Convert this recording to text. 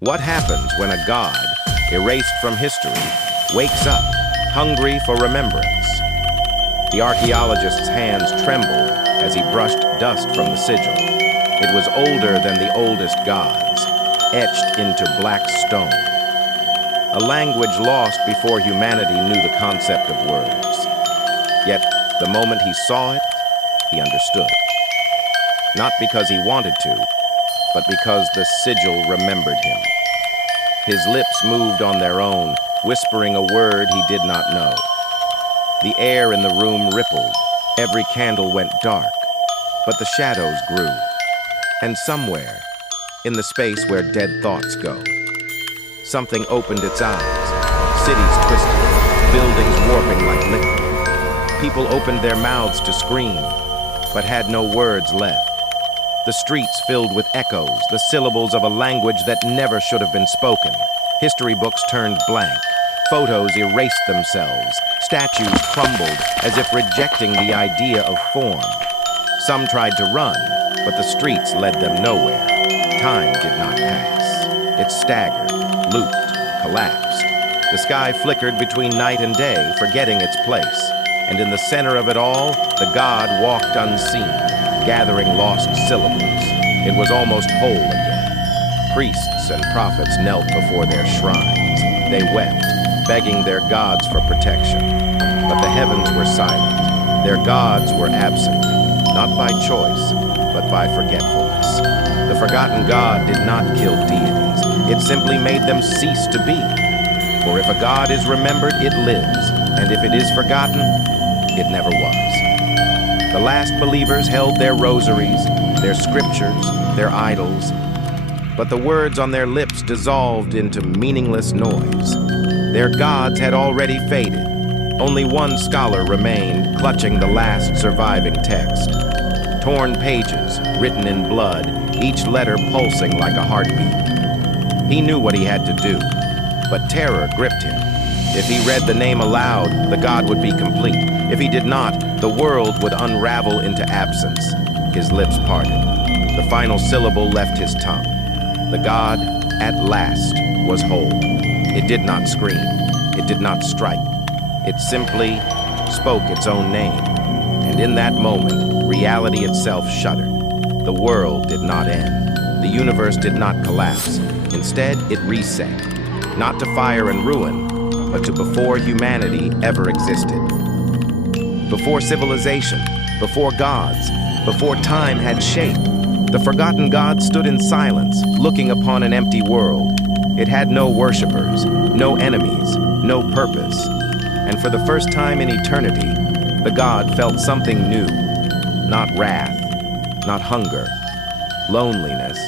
What happens when a god, erased from history, wakes up, hungry for remembrance? The archaeologist's hands trembled as he brushed dust from the sigil. It was older than the oldest gods, etched into black stone. A language lost before humanity knew the concept of words. Yet, the moment he saw it, he understood. Not because he wanted to, but because the sigil remembered him. His lips moved on their own, whispering a word he did not know. The air in the room rippled, every candle went dark, but the shadows grew. And somewhere, in the space where dead thoughts go, something opened its eyes, cities twisted, buildings warping like liquid. People opened their mouths to scream, but had no words left. The streets filled with echoes, the syllables of a language that never should have been spoken. History books turned blank. Photos erased themselves. Statues crumbled as if rejecting the idea of form. Some tried to run, but the streets led them nowhere. Time did not pass. It staggered, looped, collapsed. The sky flickered between night and day, forgetting its place. And in the center of it all, the god walked unseen, gathering lost syllables. It was almost whole again. Priests and prophets knelt before their shrines. They wept, begging their gods for protection. But the heavens were silent. Their gods were absent, not by choice, but by forgetfulness. The forgotten god did not kill deities. It simply made them cease to be. For if a god is remembered, it lives. And if it is forgotten, it never was. The last believers held their rosaries, their scriptures, their idols, but the words on their lips dissolved into meaningless noise. Their gods had already faded. Only one scholar remained, clutching the last surviving text. Torn pages, written in blood, each letter pulsing like a heartbeat. He knew what he had to do, but terror gripped him. If he read the name aloud, the god would be complete. If he did not, the world would unravel into absence. His lips parted. The final syllable left his tongue. The god, at last, was whole. It did not scream. It did not strike. It simply spoke its own name. And in that moment, reality itself shuddered. The world did not end. The universe did not collapse. Instead, it reset. Not to fire and ruin, but to before humanity ever existed. Before civilization, before gods, before time had shape, the forgotten god stood in silence, looking upon an empty world. It had no worshippers, no enemies, no purpose. And for the first time in eternity, the god felt something new. Not wrath, not hunger, loneliness,